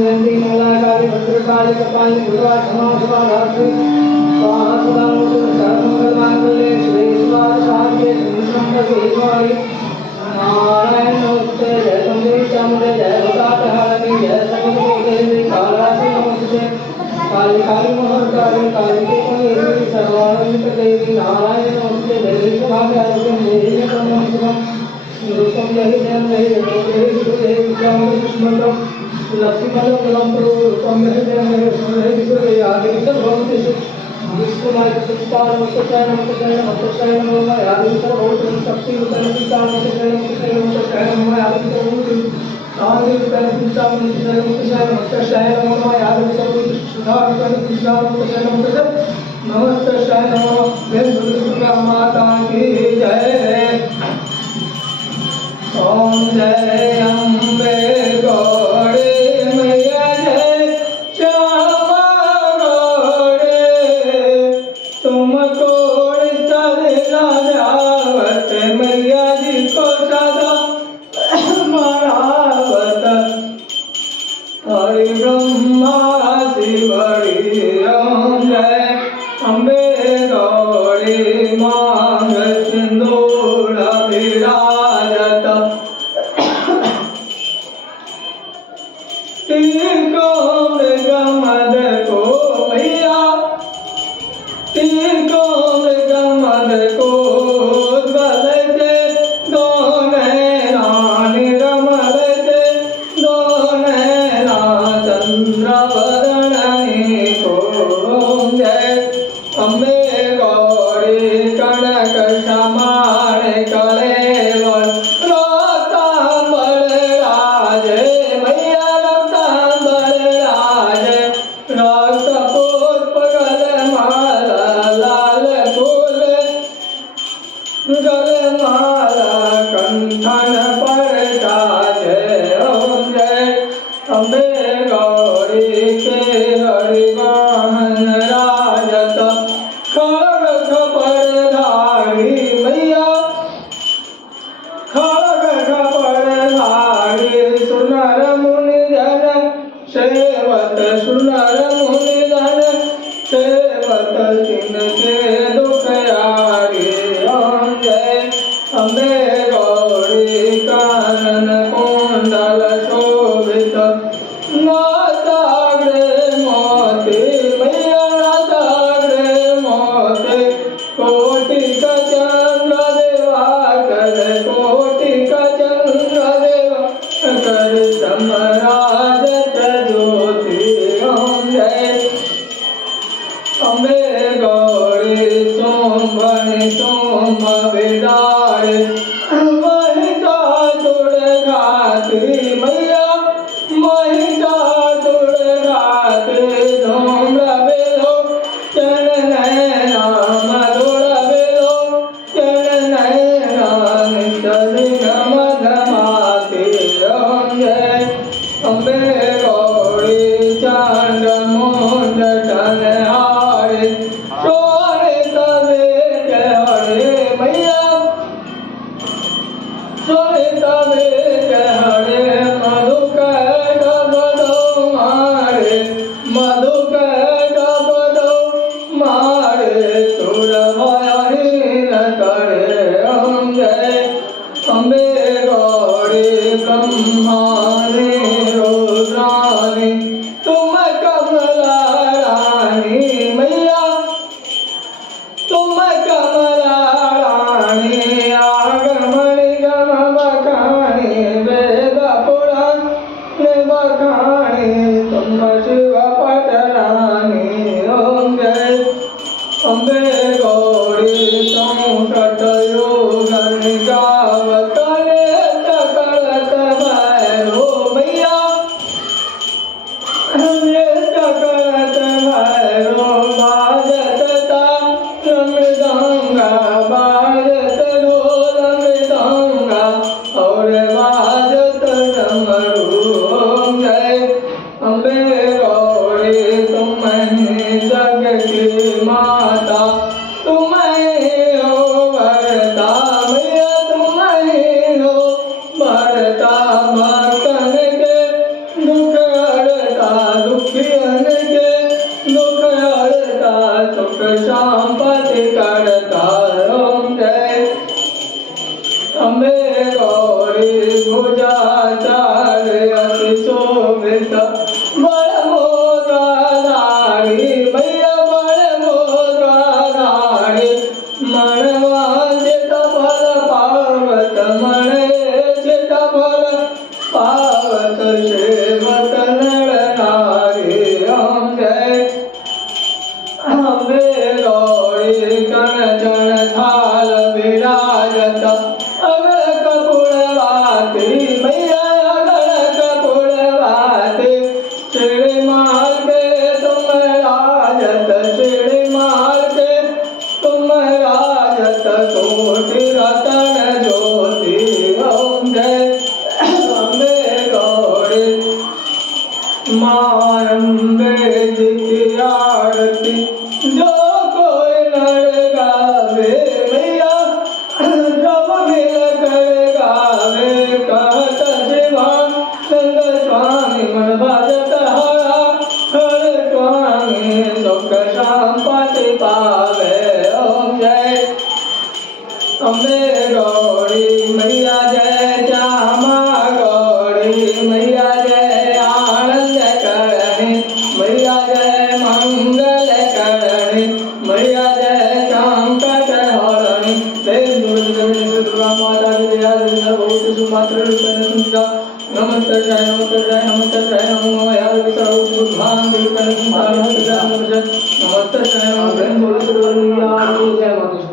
जयंती मंगला काली भद्रकाली कपाली दुर्गा क्षमा शिवा धात्री स्वाहा सदा नमोस्तुते सर्वमंगलमांगल्ये शिवे सर्वार्थसाधिके शरण्ये त्र्यंबके नारायण नमस्ते जय वंदे चामुंडे जय भक्तापहारिणी जय सर्वभूतेश्वरी कालासी नमस्ते काली काली महाकाली काली देवी सर्वानंद देवी नारायण नमस्ते जय भाग्यालोकं देवी नमः रूपं जय जय जय जय जय विद्यामय कृष्णं लक्ष्मीमलं रूपं जय जय जय जय जय आदि सर्वभूते विष्णुमाय सत्तार नमस्ते नमस्ते नमः आदि सर्वभूते शक्ति नमस्ते नमस्ते नमः आदि सर्वभूते आदि नमस्ते नमस्ते नमः आदि सर्वभूते सुधार नमस्ते नमः जय दुर्गा माता की जय ओम जय अम्बे गौरी मैया जय श्यामा गौरी तुमको सदा जावत मैया जी को सदा मनावत हरि ब्रह्मा शिवरी ओम जय अम्बे गौरी मांग सिंदूर विराजत तिलको मृगमद को मैया तिलको मृगमद को उज्ज्वल से दो नैना निर्मल से दो नैना चंद्रवदनी को जय अम्बे गौरी कनक समाण कलेवर रक्तांबर राजे मैया रक्तांबर राजे रक्त पुष्प गलमाला लाल फूल गलमाला कंठन पर ताजे ओम जय अम्बे गौरी के हरिवाहन राजत खड़ग खपरधारी मैया खड़ग खपरधारी सुनर मुनि जन सेवत सुनर मुनि जन सेवत जिनके दुख यारी ओम जय अम्बे गौरी कानन कुंडल शोभित नासाग्रे मोती मैया नासाग्रे मोती कोटि का चंद्र दिवाकर कोटि का चंद्र दिवाकर समराजत ज्योति ओम जय अम्बे गौरी सोमभनि सोम विदारे महिता जुड़ घाती मैया महिता जुड़ घाती धूम्र बेलो चरण नैना मधुर बेलो चरण नैना नित्य मधमाती ओम जय अम्बे गौरी चांद मुंड टनहारे सोने तवे हरे मैया सोने तवे हरे मधुकर डबदो मारे मधुकर डबदो मारे सुर भयहीन करे ओम जय अम्बे गौरी ब्रह्माणी रुद्राणी तुम कमला रानी मैया तुम कमला रानी आगमनि गम बखानी वेद पुराण बखानी तुम शिव पटरानी ओम जय अम्बे गौरी चौसठ योगन गावत करत भैरो मैया करत भैरो बाजत मृदंगा बाजत ढोल मृदंगा और बाजत डमरू ओम जय अम्बे गौरी तुम जग की माता तुम हो भरता मैया तुम हो भरता भक्तन के दुख हरता अति शोभित बड़ मोरा राणी मैया बड़ मोरा राणी मनवा चित फल पावत मणे चित फल पावत सेवक नर नारी हम जय अम्बे गौरी कण जन थाल विराजत अगल कपूरवाती मैया अगल कपूरवाती श्री माल के तुम राजत श्री माल के तुम राजत कोटि रतन ज्योति ओम जय अम्बे गौरी माँ अम्बे जी की आरती जो कोई नर गावे मैया जब मिल कर गावे कहत शिवान संग स्वामी मन भजत हरा हर स्वामी सुख संपत्ति पावे ओम जय अम्बे गौरी मैया जय श्यामा गौरी मैया जय आनंद करणी मैया जय मंगल करणी मैया जय संकट हरणी दुर्गा माता की दया बहुत सुपात्र नमस्ते जय नमो या भगवान नमस्ते जय नमो जय माता